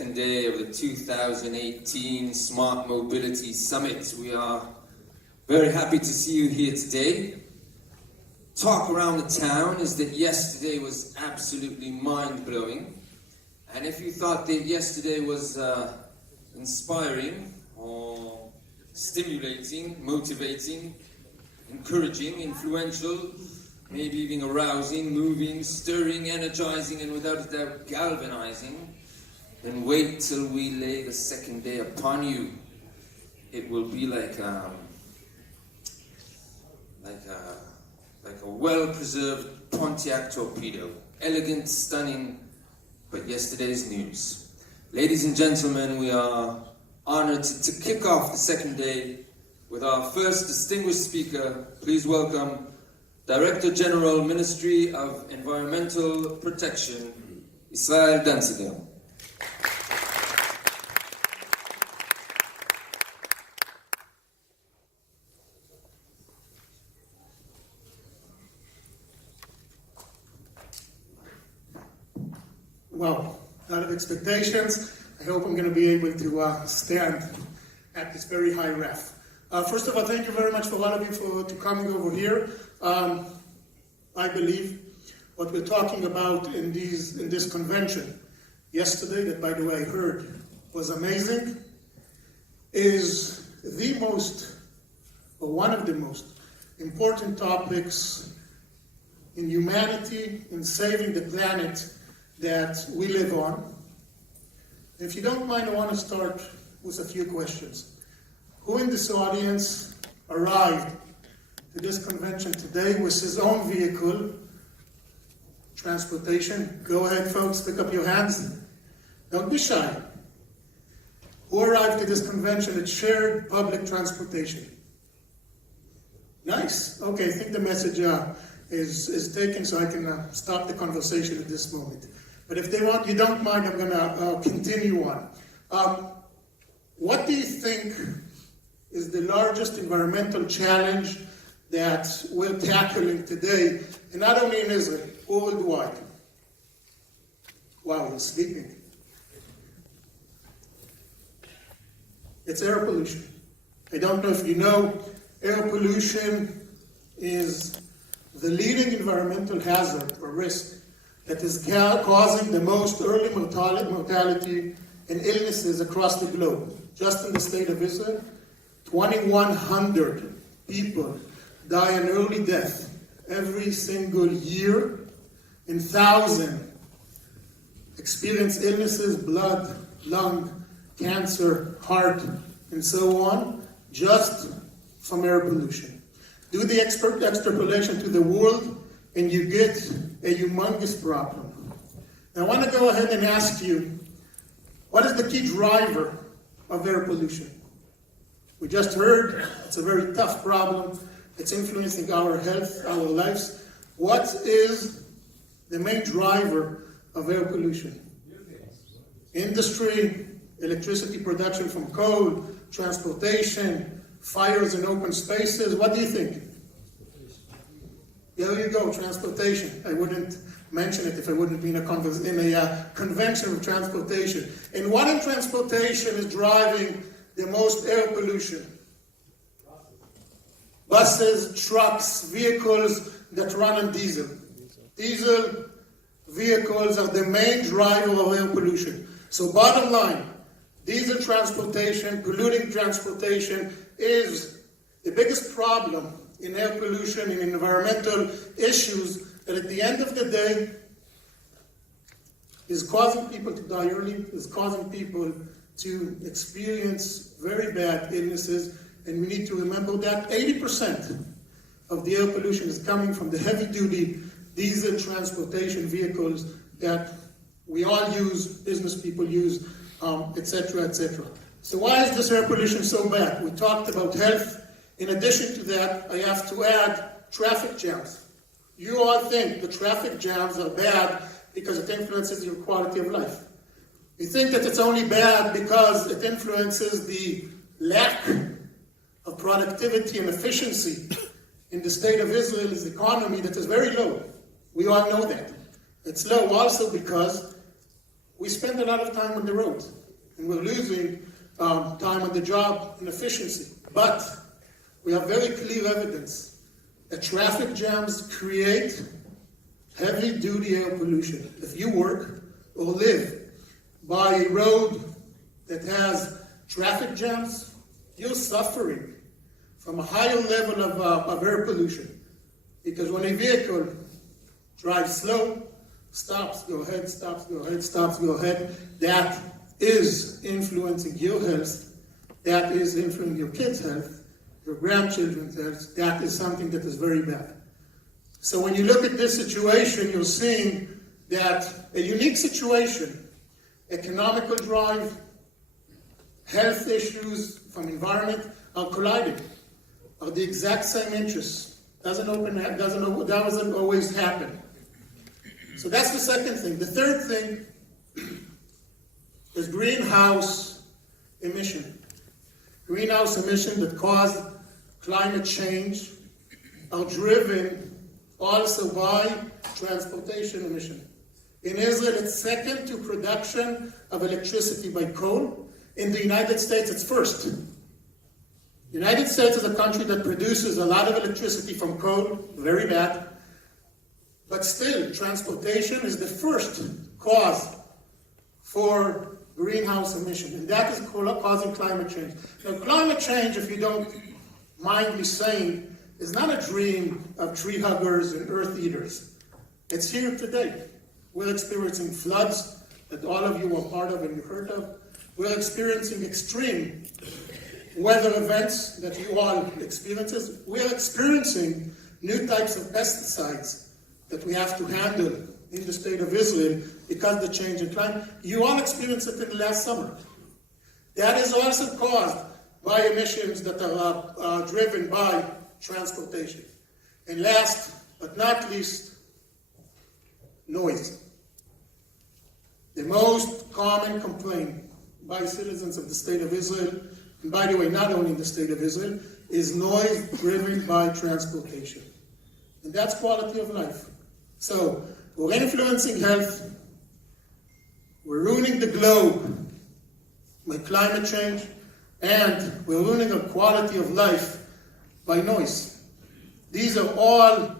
second day of the 2018 Smart Mobility Summit. We are very happy to see you here today. Talk around the town is that yesterday was absolutely mind-blowing. And if you thought that yesterday was inspiring or stimulating, motivating, encouraging, influential, maybe even arousing, moving, stirring, energizing, and without a doubt galvanizing, then wait till we lay the second day upon you. It will be like a well-preserved Pontiac torpedo. Elegant, stunning, but yesterday's news. Ladies and gentlemen, we are honored to kick off the second day with our first distinguished speaker. Please welcome Director General, Ministry of Environmental Protection, Yisrael Dancziger. Well, a lot of expectations. I hope I'm going to be able to stand at this very high ref. First of all, thank you very much for all of you for coming over here. I believe what we're talking about in this convention yesterday, that by the way I heard was amazing, is the most, or one of the most important topics in humanity, in saving the planet that we live on. If you don't mind, I want to start with a few questions. Who in this audience arrived to this convention today with his own vehicle, transportation? Go ahead, folks, pick up your hands. Don't be shy. Who arrived to this convention with shared public transportation? Nice. Okay, I think the message is taken, so I can stop the conversation at this moment. But if you don't mind, I'm going to continue on. What do you think is the largest environmental challenge that we're tackling today, and not only in Israel, worldwide? Wow, you're sleeping. It's air pollution. I don't know if you know, air pollution is the leading environmental hazard or risk that is causing the most early mortality and illnesses across the globe. Just in the state of Israel, 2,100 people die an early death every single year, and 1,000 experience illnesses, blood, lung, cancer, heart, and so on, just from air pollution. Do the extrapolation to the world, and you get a humongous problem. Now, I want to go ahead and ask you, what is the key driver of air pollution? We just heard it's a very tough problem. It's influencing our health, our lives. What is the main driver of air pollution? Industry, electricity production from coal, transportation, fires in open spaces. What do you think? There you go, transportation. I wouldn't mention it if I wouldn't be in a convention of transportation. And what in transportation is driving the most air pollution? Buses, trucks, vehicles that run on diesel. Diesel vehicles are the main driver of air pollution. So bottom line, diesel transportation, polluting transportation is the biggest problem in air pollution and environmental issues that at the end of the day is causing people to die early, is causing people to experience very bad illnesses, and we need to remember that 80% of the air pollution is coming from the heavy-duty diesel transportation vehicles that we all use, business people use, etc., etc. So why is this air pollution so bad? We talked about health. In addition to that, I have to add traffic jams. You all think the traffic jams are bad because it influences your quality of life. You think that it's only bad because it influences the lack of productivity and efficiency in the state of Israel's economy that is very low. We all know that. It's low also because we spend a lot of time on the road, and we're losing time on the job and efficiency. But we have very clear evidence that traffic jams create heavy-duty air pollution. If you work or live by a road that has traffic jams, you're suffering from a higher level of air pollution. Because when a vehicle drives slow, stops, go ahead, stops, go ahead, stops, go ahead, that is influencing your health, that is influencing your kids' health, your grandchildren's health. That is something that is very bad. So when you look at this situation, you're seeing that a unique situation, economical drive, health issues from environment are colliding, are the exact same interests. Doesn't always happen. So that's the second thing. The third thing is greenhouse emission. Greenhouse emission that cause climate change are driven also by transportation emission. In Israel, it's second to production of electricity by coal. In the United States, it's first. The United States is a country that produces a lot of electricity from coal, very bad. But still, transportation is the first cause for greenhouse emission, and that is causing climate change. Now, climate change, if you don't mind me saying, is not a dream of tree huggers and earth eaters. It's here today. We're experiencing floods that all of you are part of and you heard of. We're experiencing extreme weather events that you all experience. We're experiencing new types of pesticides that we have to handle in the state of Israel because of the change in climate. You all experienced it in the last summer. That is also caused by emissions that are driven by transportation. And last but not least, noise. The most common complaint by citizens of the state of Israel, and by the way, not only in the state of Israel, is noise driven by transportation. And that's quality of life. So, we're influencing health, we're ruining the globe by climate change, and we're ruining our quality of life by noise. These are all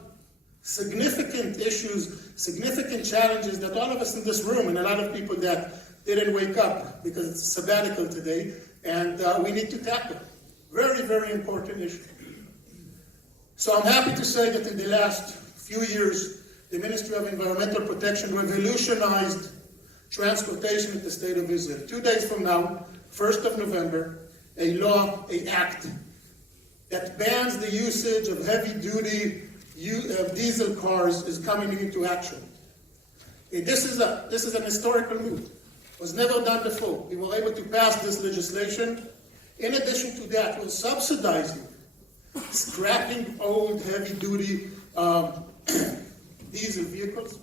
significant issues, significant challenges that all of us in this room, and a lot of people that didn't wake up because it's a sabbatical today, and we need to tackle. Very, very important issue. So I'm happy to say that in the last few years, the Ministry of Environmental Protection revolutionized transportation in the state of Israel. 2 days from now, 1st of November, a law, an act, that bans the usage of heavy-duty diesel cars is coming into action. And this is an historical move. It was never done before. We were able to pass this legislation. In addition to that, we're subsidizing scrapping old heavy-duty diesel vehicles.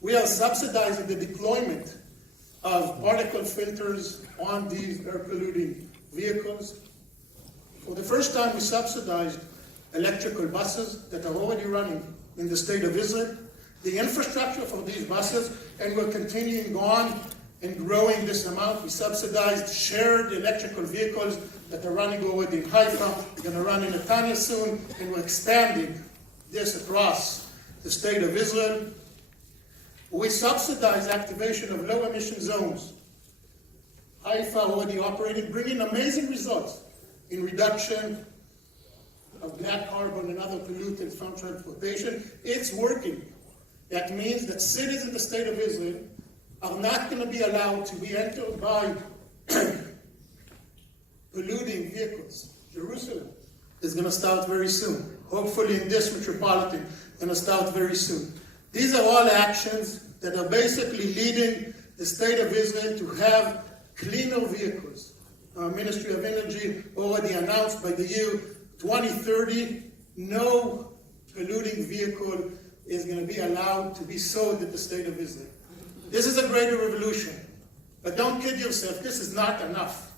We are subsidizing the deployment of particle filters on these air-polluting vehicles. For the first time, we subsidized electrical buses that are already running in the state of Israel. The infrastructure for these buses, and we're continuing on and growing this amount. We subsidized shared electrical vehicles that are running already in Haifa, we're going to run in Netanya soon, and we're expanding this across the state of Israel. We subsidize activation of low-emission zones. Haifa already operating, bringing amazing results in reduction of black carbon and other pollutants from transportation. It's working. That means that cities in the state of Israel are not going to be allowed to be entered by polluting vehicles. Jerusalem is going to start very soon. Hopefully in this metropolitan, going to start very soon. These are all actions that are basically leading the state of Israel to have cleaner vehicles. Our Ministry of Energy already announced by the year 2030, no polluting vehicle is going to be allowed to be sold in the state of Israel. This is a greater revolution. But don't kid yourself, this is not enough.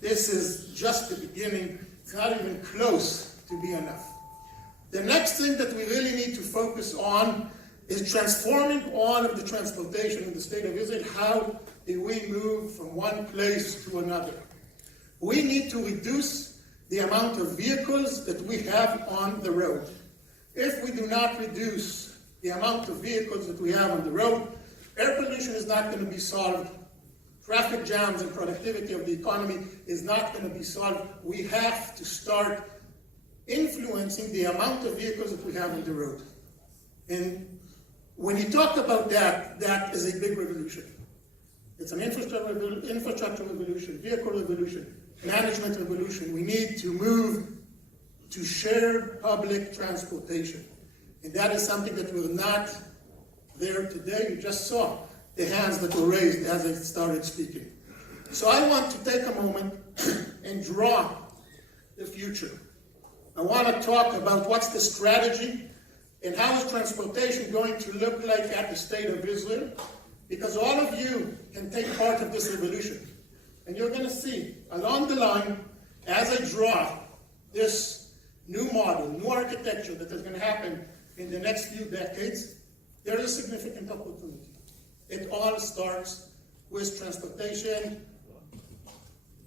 This is just the beginning. It's not even close to be enough. The next thing that we really need to focus on is transforming all of the transportation in the state of Israel. How do we move from one place to another? We need to reduce the amount of vehicles that we have on the road. If we do not reduce the amount of vehicles that we have on the road, air pollution is not going to be solved. Traffic jams and productivity of the economy is not going to be solved. We have to start influencing the amount of vehicles that we have on the road. And when you talk about that, that is a big revolution. It's an infrastructure revolution, vehicle revolution, management revolution. We need to move to shared public transportation. And that is something that was not there today. You just saw the hands that were raised as I started speaking. So I want to take a moment and draw the future. I want to talk about what's the strategy and how is transportation going to look like at the state of Israel, because all of you can take part of this revolution. And you're going to see along the line, as I draw this new model, new architecture that is going to happen in the next few decades, there is a significant opportunity. It all starts with transportation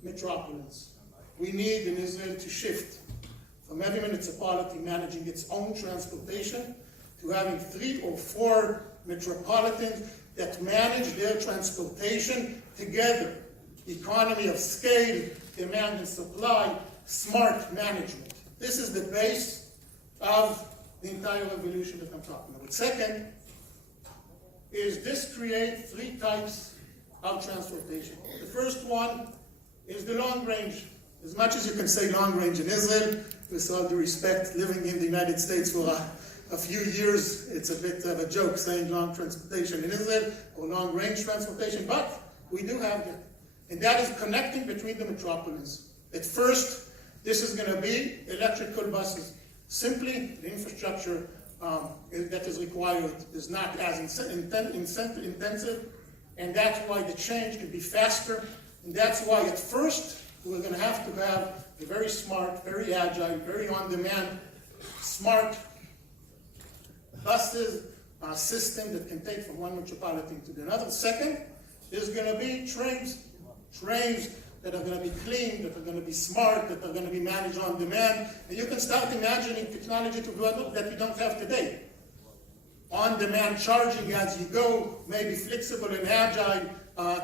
metropolis. We need in Israel to shift from every municipality managing its own transportation to having 3 or 4 metropolitans that manage their transportation together. Economy of scale, demand and supply, smart management. This is the base of the entire revolution that I'm talking about. Second, is this create 3 types of transportation. The first one is the long range. As much as you can say long range in Israel, with all due respect, living in the United States for a few years, it's a bit of a joke saying long transportation in Israel or long range transportation, but we do have that. And that is connecting between the metropolis. At first, this is going to be electrical buses. Simply, the infrastructure that is required is not as intensive, and that's why the change can be faster, and that's why at first we're going to have a very smart, very agile, very on-demand, smart buses system that can take from one metropolitan to another. Second, there's going to be trains that are going to be clean, that are going to be smart, that are going to be managed on demand, and you can start imagining technology to grow that we don't have today. On-demand charging as you go, maybe flexible and agile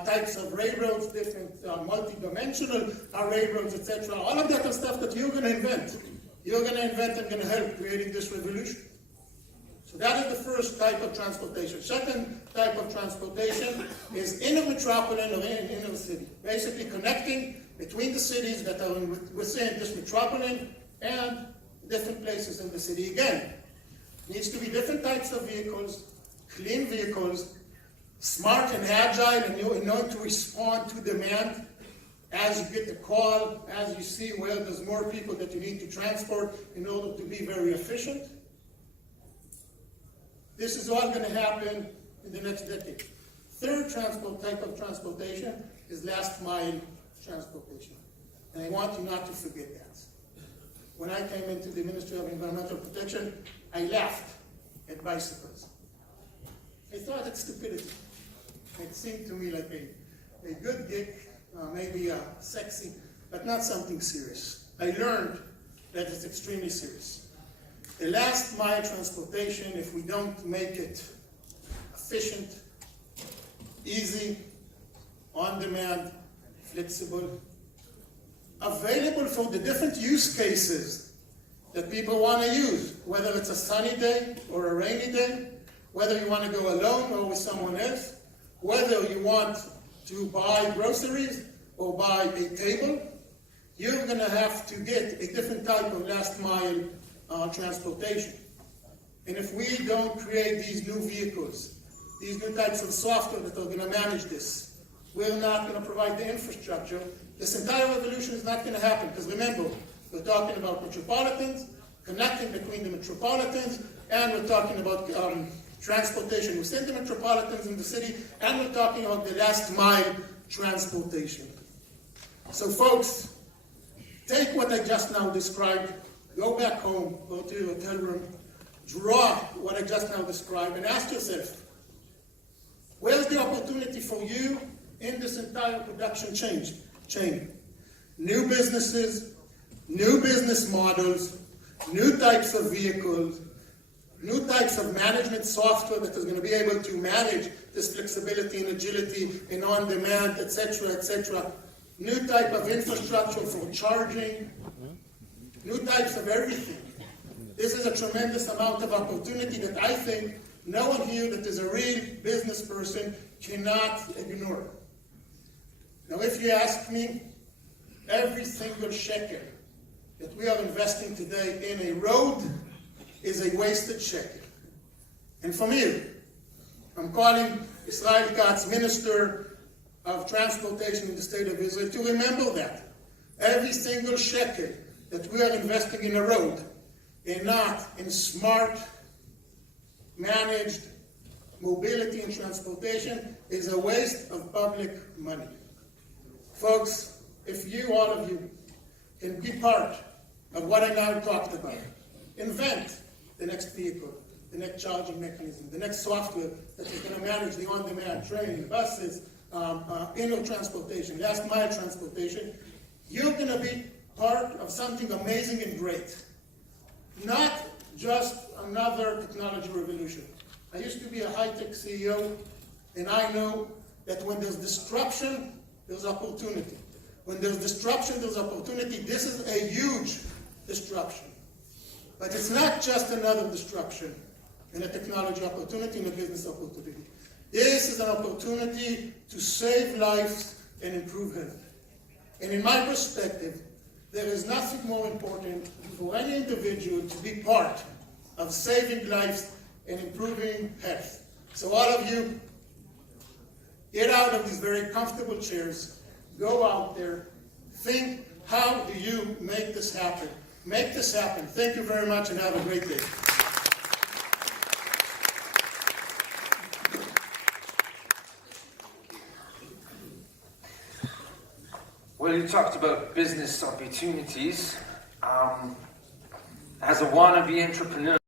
types of railroads, different multi-dimensional railroads, etc. All of that is stuff that you're going to invent. You're going to invent and going to help creating this revolution. So that is the first type of transportation. Second type of transportation is inner metropolitan or inner city. Basically connecting between the cities that are within this metropolitan and different places in the city. Again, needs to be different types of vehicles, clean vehicles, smart and agile, and in order to respond to demand as you get the call, as you see where there's more people that you need to transport in order to be very efficient. This is all going to happen in the next decade. Third type of transportation is last mile transportation. And I want you not to forget that. When I came into the Ministry of Environmental Protection, I laughed at bicycles. I thought it's stupidity. It seemed to me like a good gig, maybe sexy, but not something serious. I learned that it's extremely serious. The last mile transportation, if we don't make it efficient, easy, on-demand, flexible, available for the different use cases that people want to use, whether it's a sunny day or a rainy day, whether you want to go alone or with someone else, whether you want to buy groceries or buy a table, you're going to have to get a different type of last mile transportation. And if we don't create these new vehicles, these new types of software that are going to manage this, we're not going to provide the infrastructure. This entire revolution is not going to happen, because remember, we're talking about metropolitans, connecting between the metropolitans, and we're talking about transportation within the metropolitans in the city, and we're talking about the last mile transportation. So folks, take what I just now described, go back home, go to your hotel room, draw what I just now described and ask yourself, where's the opportunity for you in this entire production chain? New businesses, new business models, new types of vehicles, new types of management software that is going to be able to manage this flexibility and agility and on-demand, etc., etc. New type of infrastructure for charging, new types of everything. This is a tremendous amount of opportunity that I think no one here that is a real business person cannot ignore. Now, if you ask me, every single shekel that we are investing today in a road is a wasted shekel. And from here, I'm calling Yisrael Katz, Minister of Transportation in the State of Israel, to remember that. Every single shekel that we are investing in a road and not in smart, managed mobility and transportation is a waste of public money. Folks, if you, all of you, can be part of what I now talked about, invent the next vehicle, the next charging mechanism, the next software that is going to manage the on-demand train, buses, inner transportation, last mile transportation, you're going to be part of something amazing and great. Not just another technology revolution. I used to be a high-tech CEO, and I know that when there's disruption, there's opportunity. When there's disruption, there's opportunity. This is a huge disruption. But it's not just another disruption in a technology opportunity, in a business opportunity. This is an opportunity to save lives and improve health. And in my perspective, there is nothing more important for any individual to be part of saving lives and improving health. So all of you, get out of these very comfortable chairs, go out there, think, how do you make this happen? Make this happen. Thank you very much and have a great day. Well, you talked about business opportunities. As a wannabe entrepreneur,